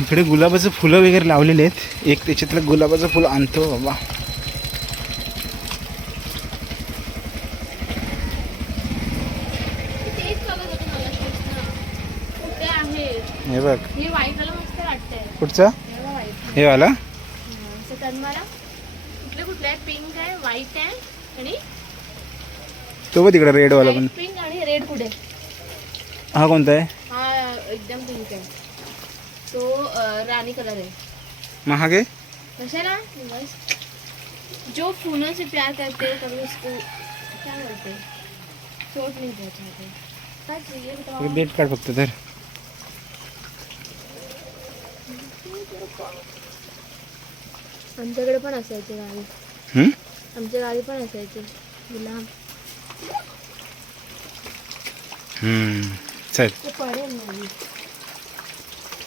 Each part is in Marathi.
इकडे गुलाबाचं फुलं वगैरे लावलेले आहेत. एक त्याच्यातलं गुलाबाचं फुल आणतो बाबा. हे बघ. वाला कुठचं? हे. हे वाला? हा, तो बघ तिकडे रेडवाला पण. पिंक आणि रेड कुठे? हा कोणता आहे? हा एकदम पिंक आहे. तो राणी कलर आहे. महाग? कशाला? बस. जो फूलों से प्यार करते हैं कभी उसको क्या बोलते? हैं चोट नहीं पहुंचाते? डेट काढ फक्त तर आमच्याकडे पण असायचे गावी? आमच्या गावी पण असायचे. गुलाब हम्म. चल.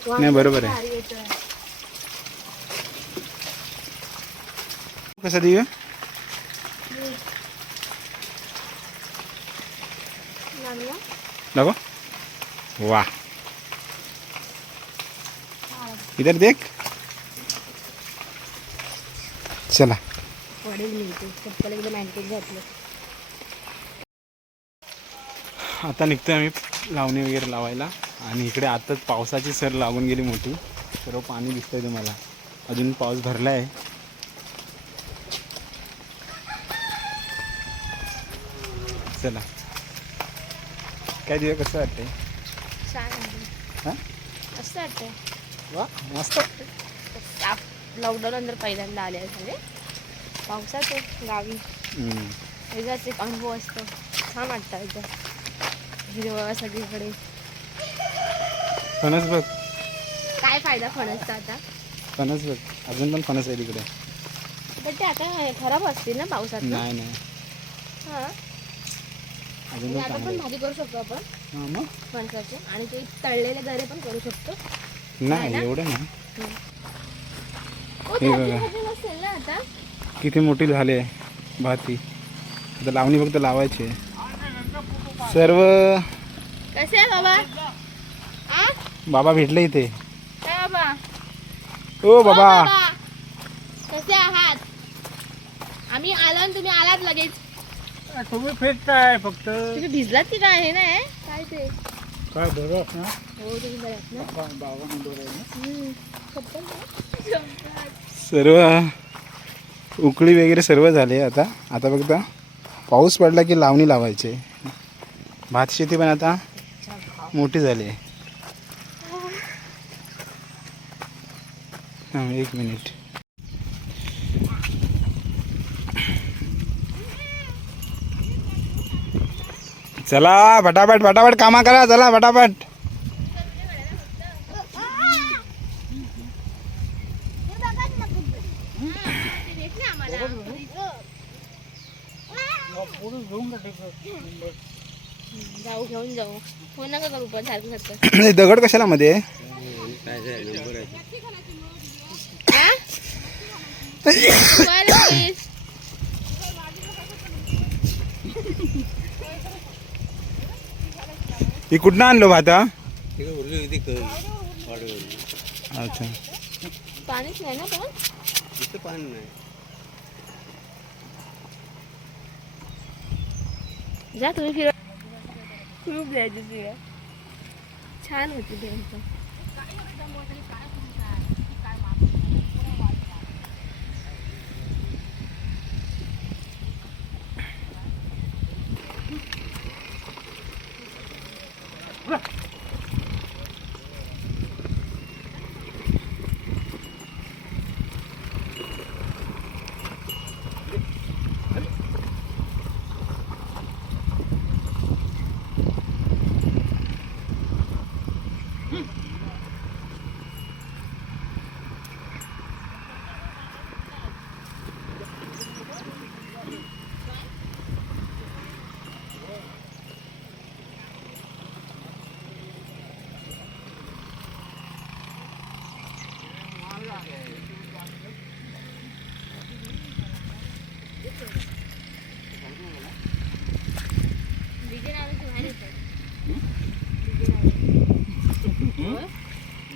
नाही बरोबर आहे. कसा देऊया लागला? दाखव. वा इधर देख. चला. आता निघतोय आम्ही लावणी वगैरे लावायला. आणि इकडे आताच पावसाची सर लागून गेली मोठी. सर्व पाणी दिसतंय तुम्हाला. अजून पाऊस भरला आहे चला. काय दिवस कसं वाटतंय? हां? असं वाटतंय. वा मस्त लॉकडाऊन नंतर पहिल्यांदा आले पावसात आहे गावी. वेगळाच एक अनुभव असतो. छान वाटतं इथं. हिरवळ सगळीकडे. फणस बघ. काय फायदा फणसचा आता? फणस बघ. अजून पण फणस आहे तिकडे. पण ते आता खराब असतील ना पावसात? नाही नाही. हा. अजून आणि पण आता चांगलं पण आहे. भाजी करू शकतो आपण. हां मग? फणसाचे. आणि ते तळलेले गरे पण करू शकतो. नाही ना? एवढं नाही. ओ, हे त्याची बघा. भाजी नसेल ना आता? किती मोठी झाली भाती. आता लावणी फक्त लावायची आहे. सर्व कसे आहे बाबा? बाबा भेटले इथे. काय बाबा. ओ बाबा. कसे आहात? आम्ही आलो आणि तुम्ही आलात लगेच. तुम्ही फिरताय फक्त. तुम्ही भिजलात की काय? हे नाही काय ते? काय बरं? ना हो तुम्ही बरे आहात ना? बाबा हम्म. चप्पल नाही? चप्पल. सर्व उकळी वगैरे सर्व झाले आता. आता फक्त पाऊस पडला की लावणी लावायचे. भात शेती पण आता मोठी झाली आहे. हां एक मिनिट. चला फटाफट फटाफट कामा करा चला फटाफट. जाऊ घेऊन जाऊ. फोन नका करू पण सारखं सारखं. दगड कशाला मध्ये? ही कुठनं आणलो भाता अच्छा। पाणीच नाही ना पण जा तुम्ही फिर खूप द्यायची तुला छान होती त्यांचं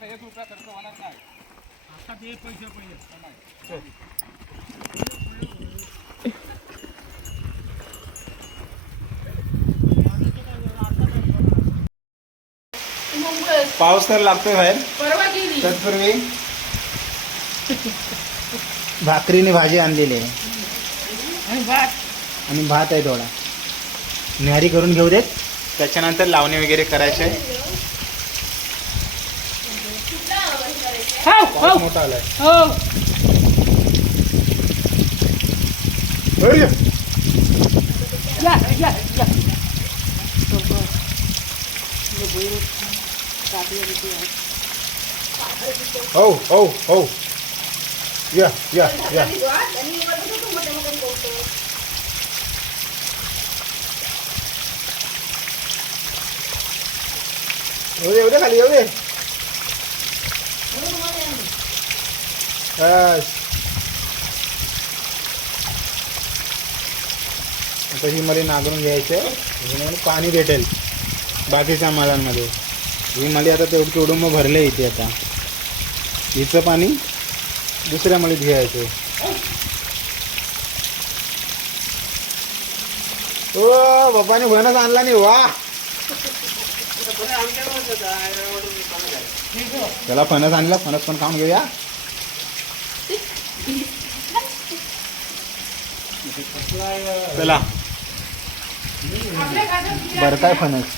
चावलं ना दादाच्या लग्नात पाऊस तर लागतोय बाहेर. तत्पूर्वी भाकरीने भाजी आणलेली आहे. आणि भात. आहे थोडा न्यारी करून घेऊ देत. त्याच्यानंतर लावणी वगैरे करायचे. पाऊस मोठा आलाय होय. हो हो हो या या या येऊ दे येऊ दे खाली येऊ दे बस आता ही मध्ये नागरून घ्यायचं पाणी भेटेल बाकीच्या मालांमध्ये ही मध्ये आता तेवढं मग भरले इथे आता. हिचं पाणी दुसऱ्या मळीत घ्यायचं. ओ बापाने भनच आणला नाही वा. त्याला फणस आणला फणस पण खाऊन घेऊया. चला. बरं काय फणस